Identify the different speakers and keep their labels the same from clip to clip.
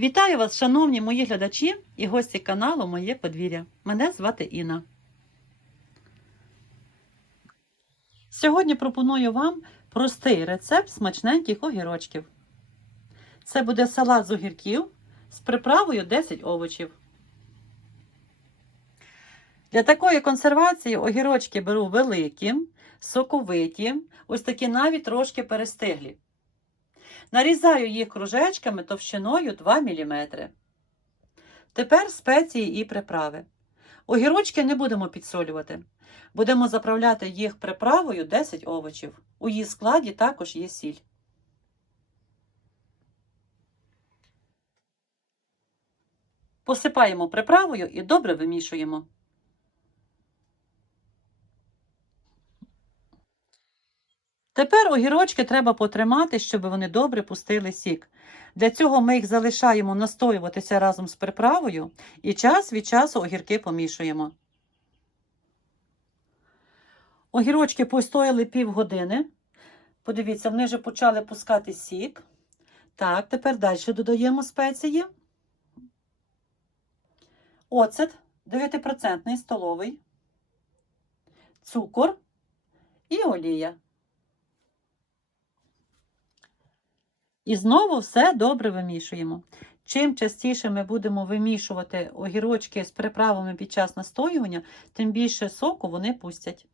Speaker 1: Вітаю вас, шановні мої глядачі і гості каналу Моє подвір'я. Мене звати Інна. Сьогодні пропоную вам простий рецепт смачненьких огірочків. Це буде салат з огірків з приправою 10 овочів. Для такої консервації огірочки беру великі, соковиті, ось такі навіть трошки перестиглі. Нарізаю їх кружечками товщиною 2 мм. Тепер спеції і приправи. Огірочки не будемо підсолювати. Будемо заправляти їх приправою 10 овочів. У її складі також є сіль. Посипаємо приправою і добре вимішуємо. Тепер огірочки треба потримати, щоб вони добре пустили сік. Для цього ми їх залишаємо настоюватися разом з приправою і час від часу огірки помішуємо. Огірочки постояли півгодини. Подивіться, вони вже почали пускати сік. Так, тепер далі додаємо спеції. Оцет 9% столовий, цукор і олія. І знову все добре вимішуємо. Чим частіше ми будемо вимішувати огірочки з приправами під час настоювання, тим більше соку вони пустять.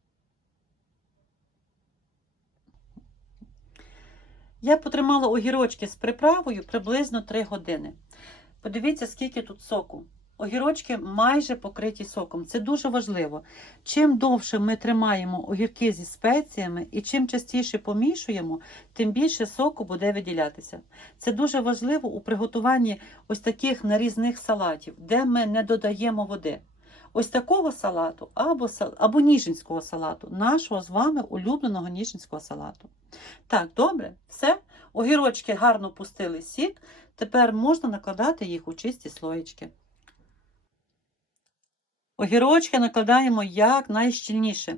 Speaker 1: Я потримала огірочки з приправою приблизно 3 години. Подивіться, скільки тут соку. Огірочки майже покриті соком. Це дуже важливо. Чим довше ми тримаємо огірки зі спеціями і чим частіше помішуємо, тим більше соку буде виділятися. Це дуже важливо у приготуванні ось таких нарізних салатів, де ми не додаємо води. Ось такого салату або, або ніжинського салату, нашого з вами улюбленого ніжинського салату. Так, добре, все. Огірочки гарно пустили сік. Тепер можна накладати їх у чисті слоєчки. Огірочки накладаємо як найщільніше.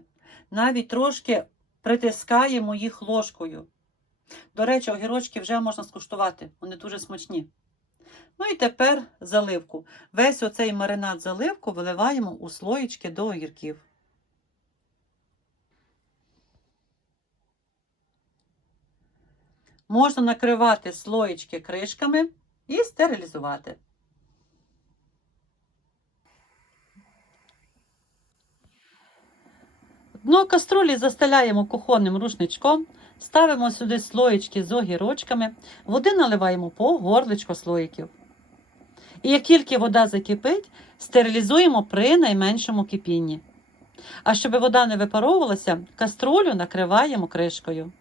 Speaker 1: Навіть трошки притискаємо їх ложкою. До речі, огірочки вже можна скуштувати, вони дуже смачні. Ну і тепер заливку. Весь оцей маринад заливку виливаємо у слоєчки до огірків. Можна накривати слоєчки кришками і стерилізувати. Дно каструлі застеляємо кухонним рушничком, ставимо сюди слоєчки з огірочками, води наливаємо по горличко слоїків. І як тільки вода закипить, стерилізуємо при найменшому кипінні. А щоб вода не випаровувалася, каструлю накриваємо кришкою.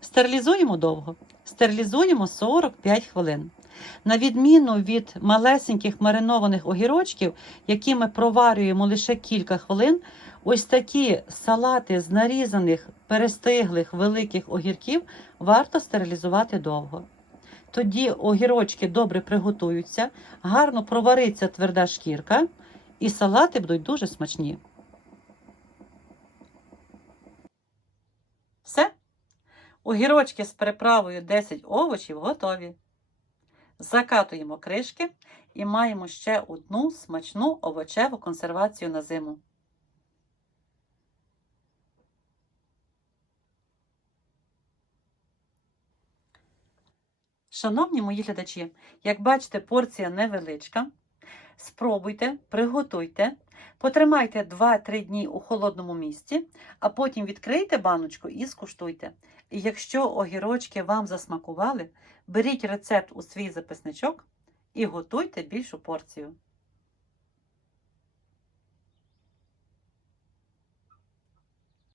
Speaker 1: Стерилізуємо довго. Стерилізуємо 45 хвилин. На відміну від малесеньких маринованих огірочків, які ми проварюємо лише кілька хвилин, ось такі салати з нарізаних, перестиглих великих огірків варто стерилізувати довго. Тоді огірочки добре приготуються, гарно провариться тверда шкірка, і салати будуть дуже смачні. Все. Огірочки з приправою 10 овочів готові. Закатуємо кришки і маємо ще одну смачну овочеву консервацію на зиму. Шановні мої глядачі, як бачите, порція невеличка. Спробуйте, приготуйте, потримайте 2-3 дні у холодному місці, а потім відкрийте баночку і скуштуйте. І якщо огірочки вам засмакували, беріть рецепт у свій записничок і готуйте більшу порцію.